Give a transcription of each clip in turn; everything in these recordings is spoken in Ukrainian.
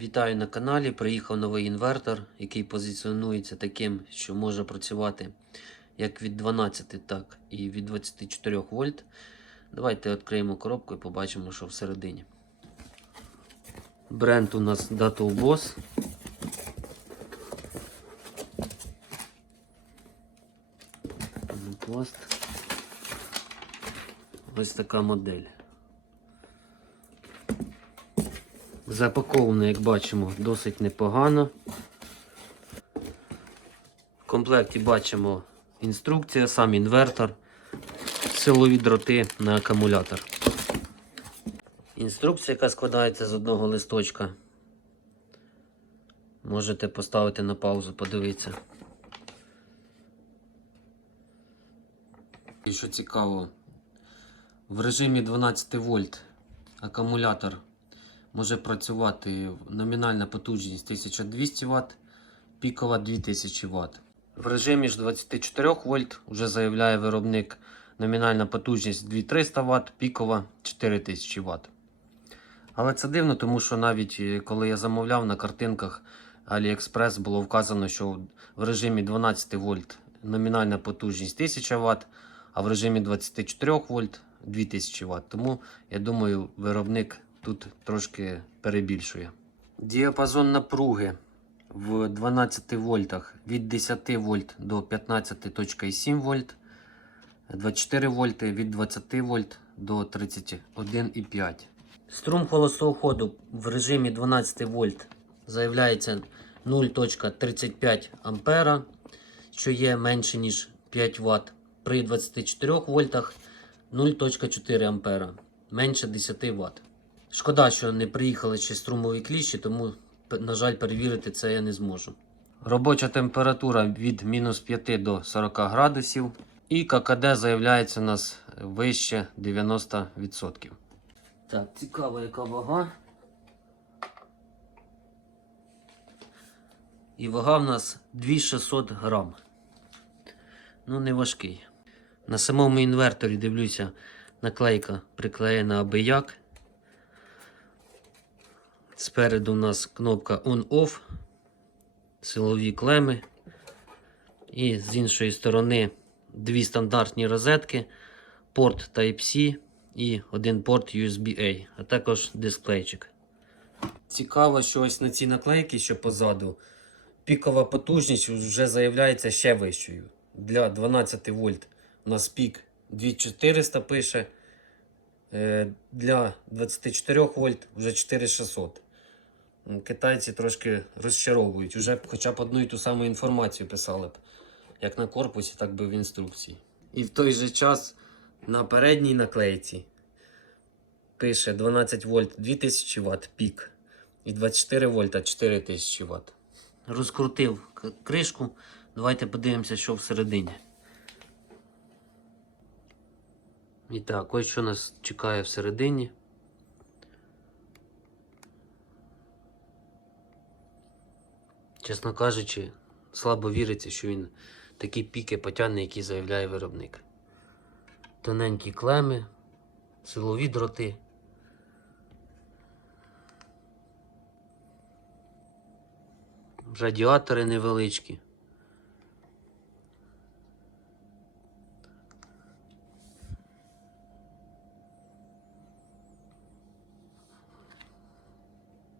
Вітаю на каналі. Приїхав новий інвертор, який позиціонується таким, що може працювати як від 12, так і від 24 вольт. Давайте відкриємо коробку і побачимо, що всередині. Бренд у нас Dattel Boss. Пласт. Ось така модель. Запаковано, як бачимо, досить непогано. В комплекті бачимо інструкція, сам інвертор, силові дроти на акумулятор. Інструкція, яка складається з одного листочка. Можете поставити на паузу, подивитися. І що цікаво, в режимі 12 вольт акумулятор може працювати номінальна потужність 1200 Вт, пікова 2000 Вт. В режимі ж 24 вольт вже заявляє виробник номінальна потужність 2300 Вт, пікова 4000 Вт. Але це дивно, тому що навіть е, коли я замовляв на картинках AliExpress було вказано, що в режимі 12 вольт номінальна потужність 1000 Вт, а в режимі 24 вольт 2000 Вт. Тому я думаю, виробник тут трошки перебільшує. Діапазон напруги в 12 вольтах від 10 вольт до 15.7 вольт, 24 вольти від 20 вольт до 31,5. Струм холостого ходу в режимі 12 вольт заявляється 0.35 ампера, що є менше ніж 5 Вт. При 24 вольтах 0.4 ампера, менше 10 Вт. Шкода, що не приїхали ще струмові кліщі, тому, на жаль, перевірити це я не зможу. Робоча температура від мінус 5 до 40 градусів. І ККД заявляється у нас вище 90%. Так, цікаво, яка вага. І вага в нас 2600 грам. Ну, не важкий. На самому інверторі дивлюся, наклейка приклеєна аби як. Спереду у нас кнопка On-Off, силові клеми. І з іншої сторони дві стандартні розетки, порт Type-C і один порт USB-A, а також дисплейчик. Цікаво, що ось на цій наклейці, що позаду, пікова потужність вже заявляється ще вищою. Для 12 вольт у нас пік 2400 пише. Е, Для 24 вольт вже 4600. Китайці трошки розчаровують. Уже хоча б одну і ту саму інформацію писали б. Як на корпусі, так би в інструкції. І в той же час на передній наклейці пише 12 вольт 2000 Вт пік. І 24 вольта 4000 Вт. Розкрутив кришку. Давайте подивимося, що всередині. І так, ось що нас чекає всередині. Чесно кажучи, слабо віриться, що він такі піки потягне, які заявляє виробник. Тоненькі клеми, силові дроти. Радіатори невеличкі.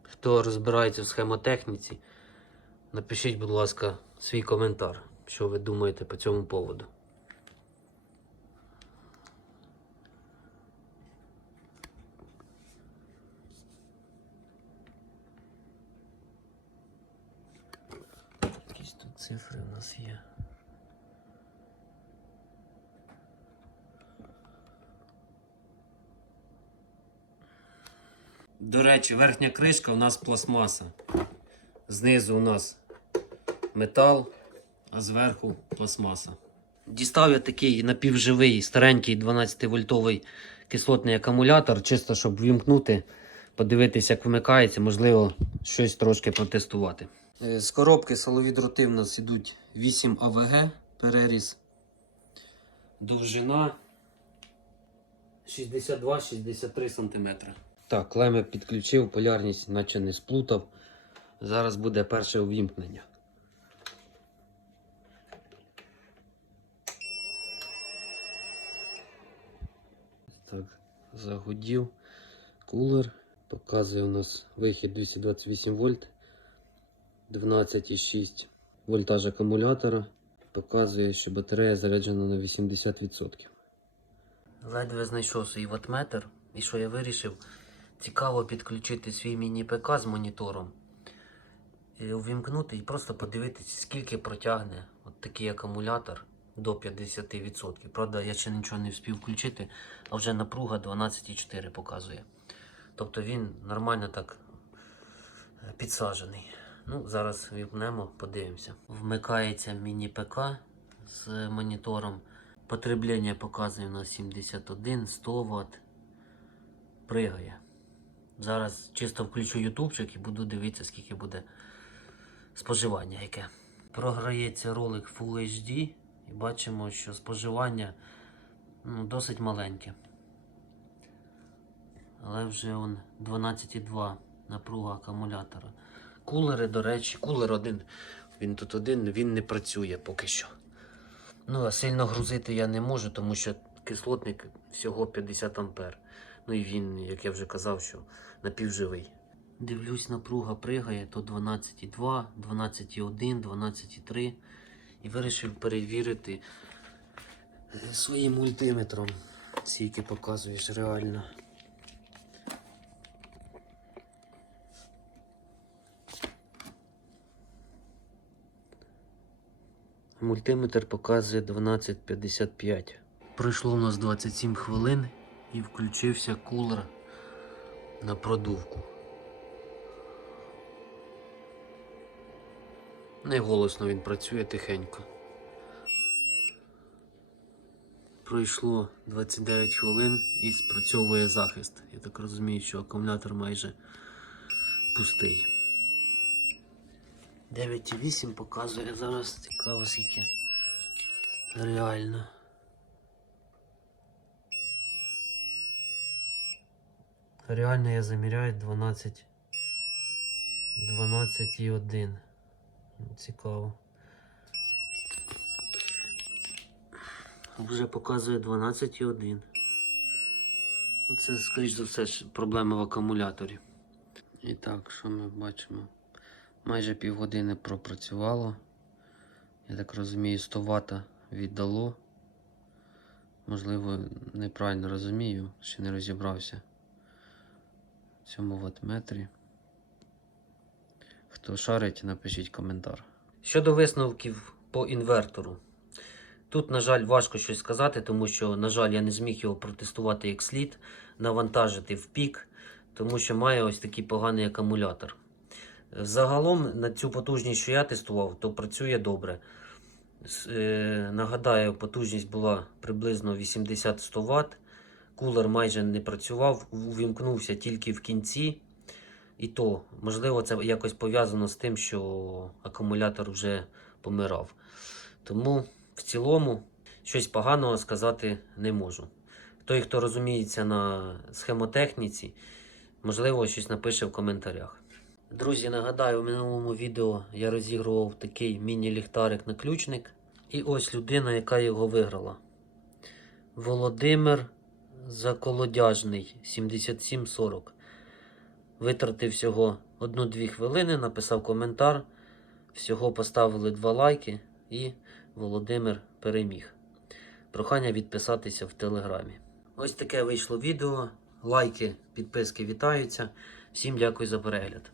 Хто розбирається в схемотехніці, напишіть, будь ласка, свій коментар, що ви думаєте по цьому поводу. Якісь тут цифри у нас є. До речі, верхня кришка у нас пластмаса. Знизу у нас метал, а зверху пластмаса. Дістав я такий напівживий старенький 12-вольтовий кислотний акумулятор, чисто щоб вімкнути, подивитися, як вмикається, можливо, щось трошки протестувати. Е, З коробки силові дроти в нас йдуть 8 АВГ переріз. Довжина 62-63 см. Так, клемер підключив, полярність наче не сплутав. Зараз буде перше увімкнення. Так, загудів кулер. Показує у нас вихід 228 вольт, 12,6 вольтаж акумулятора. Показує, що батарея заряджена на 80%. Ледве знайшов свій ватметр. І що я вирішив? Цікаво підключити свій міні-ПК з монітором. Увімкнути і просто подивитися, скільки протягне от такий акумулятор до 50%. Правда, я ще нічого не встиг включити, а вже напруга 12,4 показує. Тобто він нормально так е, підсаджений. Ну, зараз вімкнемо, подивимося. Вмикається міні-ПК з монітором. Потреблення показує на 71, 100 Вт. Пригає. Зараз чисто включу ютубчик і буду дивитися, скільки буде споживання яке. Програється ролик Full HD бачимо, що споживання ну, досить маленьке. Але вже он 12,2 напруга акумулятора. Кулери, до речі, кулер один. Він тут один, він не працює поки що. Ну, а сильно грузити я не можу, тому що кислотник всього 50 ампер. Ну і він, як я вже казав, що напівживий. Дивлюсь, напруга пригає то 12,2, 12,1, 12,3. І вирішив перевірити е, своїм мультиметром, скільки показуєш реально. Мультиметр показує 12,55. Пройшло у нас 27 хвилин і включився кулер на продувку. Не голосно він працює тихенько. Пройшло 29 хвилин і спрацьовує захист. Я так розумію, що акумулятор майже пустий. 9,8 показує зараз цікаво скільки. Реально. Реально я заміряю 12. 12,1. Цікаво. Вже показує 12,1. Ну, Це, скоріш за все, проблема в акумуляторі. І так, що ми бачимо? Майже півгодини пропрацювало. Я так розумію, 100 Вт віддало. Можливо, неправильно розумію, ще не розібрався в цьому ватметрі. Хто шарить, напишіть коментар. Щодо висновків по інвертору. Тут, на жаль, важко щось сказати, тому що, на жаль, я не зміг його протестувати як слід, навантажити в пік, тому що має ось такий поганий акумулятор. Загалом на цю потужність, що я тестував, то працює добре. Е, Нагадаю, потужність була приблизно 80-100 Вт. Кулер майже не працював, увімкнувся тільки в кінці. І то, можливо, це якось пов'язано з тим, що акумулятор вже помирав. Тому в цілому щось поганого сказати не можу. Той, хто розуміється на схемотехніці, можливо, щось напише в коментарях. Друзі, нагадаю, в минулому відео я розігрував такий міні-ліхтарик-наключник. І ось людина, яка його виграла. Володимир Заколодяжний 7740. Витратив всього 1-2 хвилини, написав коментар. Всього поставили 2 лайки і Володимир переміг. Прохання відписатися в телеграмі. Ось таке вийшло відео. Лайки, підписки вітаються. Всім дякую за перегляд.